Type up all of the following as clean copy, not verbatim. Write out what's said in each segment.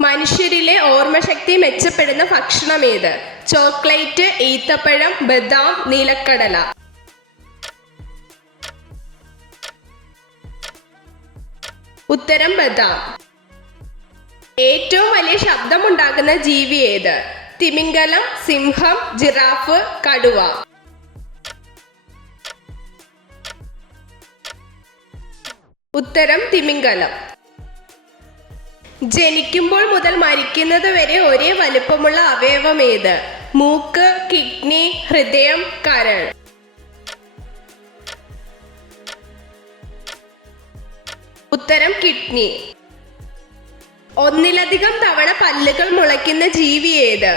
മനുഷ്യരിലെ ഓർമ്മശക്തി മെച്ചപ്പെടുന്ന ഭക്ഷണം ഏത്? ചോക്ലേറ്റ്, ഈത്തപ്പഴം, ബദാം, നീലക്കടല. ഉത്തരം ബദാം. ഏറ്റവും വലിയ ശബ്ദമുണ്ടാക്കുന്ന ജീവി ഏത്? തിമിംഗലം, സിംഹം, ജിറാഫ്, കടുവ. ഉത്തരം തിമിംഗലം. ജനിക്കുമ്പോൾ മുതൽ മരിക്കുന്നത് വരെ ഒരേ വലുപ്പമുള്ള അവയവം ഏത്? മൂക്ക്, കിഡ്നി, ഹൃദയം, കരൾ. ഉത്തരം കിഡ്നി. ഒന്നിലധികം തവണ പല്ലുകൾ മുളയ്ക്കുന്ന ജീവി ഏത്?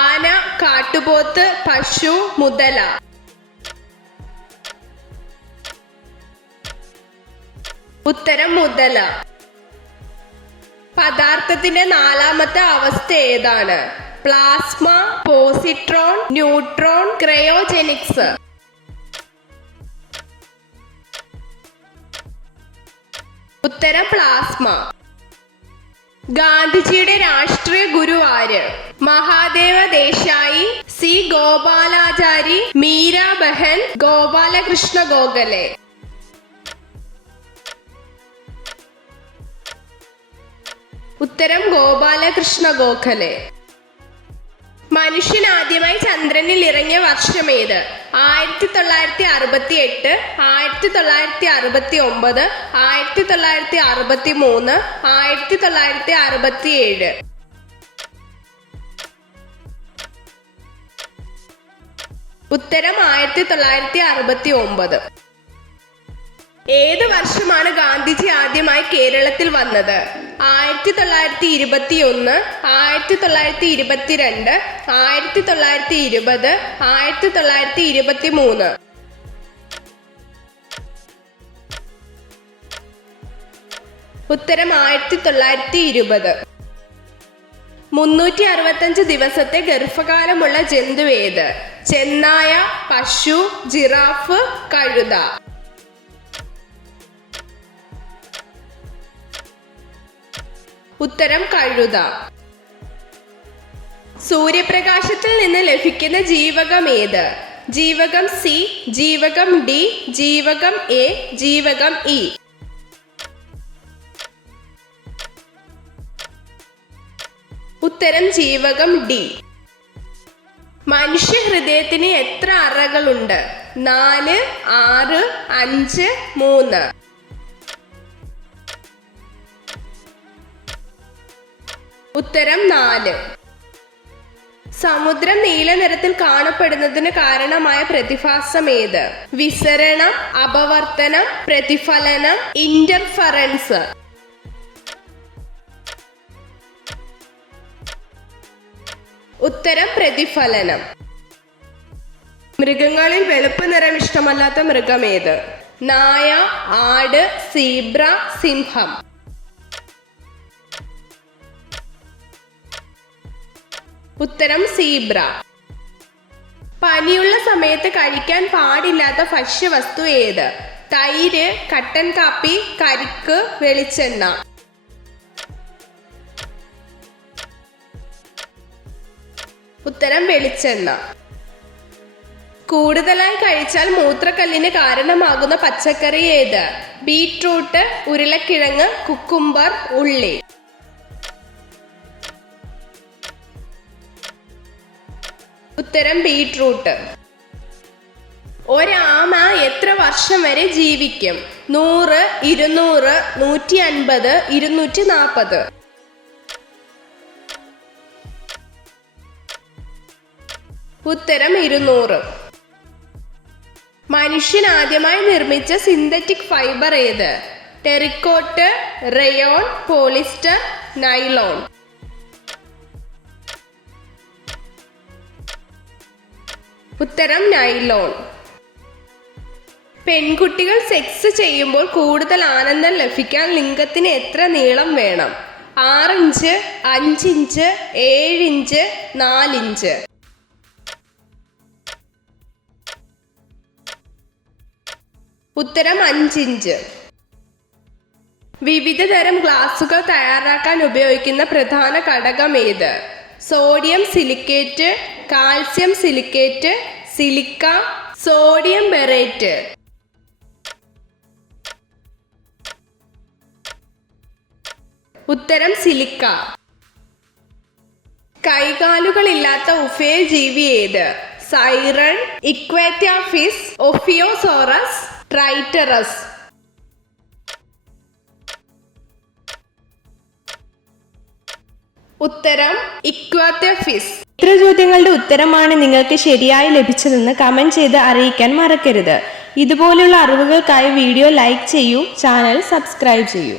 ആന, കാട്ടുപോത്ത്, പശു, മുതല. ഉത്തരം മുതല. പദാർത്ഥത്തിന്റെ നാലാമത്തെ അവസ്ഥ ഏതാണ്? Plasma, positron, neutron, cryogenics. ഉത്തരം പ്ലാസ്മ. ഗാന്ധിജിയുടെ രാഷ്ട്രീയ ഗുരു ആര്? മഹാദേവ ദേശായി, സി ഗോപാലാചാരി, മീരാ ബഹൻ, ഗോപാലകൃഷ്ണ ഗോഖലെ. ഉത്തരം ഗോപാലകൃഷ്ണ ഗോഖലെ. മനുഷ്യൻ ആദ്യമായി ചന്ദ്രനിൽ ഇറങ്ങിയ വർഷം ഏത്? 1968, 1969, 1963, 1967. ഉത്തരം 1969. ഏത് വർഷമാണ് ഗാന്ധിജി ആദ്യമായി കേരളത്തിൽ വന്നത്? 1921, 1922, 1920, 1923. ഉത്തരം 1920. 365 ദിവസത്തെ ഗർഭകാലമുള്ള ജന്തു ഏത്? ചെന്നായ, പശു, ജിറാഫ്, കഴുത. ഉത്തരം കഴുത. സൂര്യപ്രകാശത്തിൽ നിന്ന് ലഭിക്കുന്ന ജീവകം ഏത്? ജീവകം സി, ജീവകം ഡി, ജീവകം എ, ജീവകം ഇ. ഉത്തരം ജീവകം ഡി. മനുഷ്യ ഹൃദയത്തിന് എത്ര അറകളുണ്ട്? 4, 6, 5, 3. ഉത്തരം 4. സമുദ്രം നീല നിറത്തിൽ കാണപ്പെടുന്നതിന് കാരണമായ പ്രതിഭാസം ഏത്? വിസരണം, അപവർത്തനം, പ്രതിഫലനം, ഇന്റർഫറൻസ്. ഉത്തരം പ്രതിഫലനം. മൃഗങ്ങളിൽ വെളുപ്പ് നിറം ഇഷ്ടമല്ലാത്ത മൃഗം ഏത്? നായ, ആട്, സീബ്ര, സിംഹം. ഉത്തരം സീബ്ര. പനിയുള്ള സമയത്ത് കഴിക്കാൻ പാടില്ലാത്ത ഭക്ഷ്യവസ്തു ഏത്? തൈര്, കട്ടൻ കാപ്പി, കരിക്ക്, വെളിച്ചെണ്ണ. ഉത്തരം വെളിച്ചെണ്ണ. കൂടുതലായി കഴിച്ചാൽ മൂത്രക്കല്ലിന് കാരണമാകുന്ന പച്ചക്കറി ഏത്? ബീറ്റ്റൂട്ട്, ഉരുളക്കിഴങ്ങ്, കുക്കുംബർ, ഉള്ളി. ഉത്തരം ബീറ്റ്റൂട്ട്. ഒരാമ എത്ര വർഷം വരെ ജീവിക്കും? 100, 200, 150, 240. ഉത്തരം 200. മനുഷ്യൻ ആദ്യമായി നിർമ്മിച്ച സിന്തറ്റിക് ഫൈബർ ഏത്? ടെറിക്കോട്ട്, റയോൺ, പോളിസ്റ്റർ, നൈലോൺ. ഉത്തരം നൈലോൺ. പെൺകുട്ടികൾ സെക്സ് ചെയ്യുമ്പോൾ കൂടുതൽ ആനന്ദം ലഭിക്കാൻ ലിംഗത്തിന് എത്ര നീളം വേണം? 6 ഇഞ്ച്, 5 ഇഞ്ച്, 7 ഇഞ്ച്, 4 ഇഞ്ച്. ഉത്തരം 5 ഇഞ്ച്. വിവിധ തരം ഗ്ലാസുകൾ തയ്യാറാക്കാൻ ഉപയോഗിക്കുന്ന പ്രധാന ഘടകം ഏത്? Sodium silicate, calcium silicate, silica, sodium borate. ഉത്തരം സിലിക്ക. കൈകാലുകളില്ലാത്ത ഉഭയജീവി ഏത്? Siren, Ichthyophis, Ophiosaurus, Triturus. ഉത്തരം ഇക്വേറ്റാഫിസ്. ഇത്ര ചോദ്യങ്ങളുടെ ഉത്തരമാണ് നിങ്ങൾക്ക് ശരിയായി ലഭിച്ചതെന്ന് കമന്റ് ചെയ്ത് അറിയിക്കാൻ മറക്കരുത്. ഇതുപോലുള്ള അറിവുകൾക്കായി വീഡിയോ ലൈക്ക് ചെയ്യൂ, ചാനൽ സബ്സ്ക്രൈബ് ചെയ്യൂ.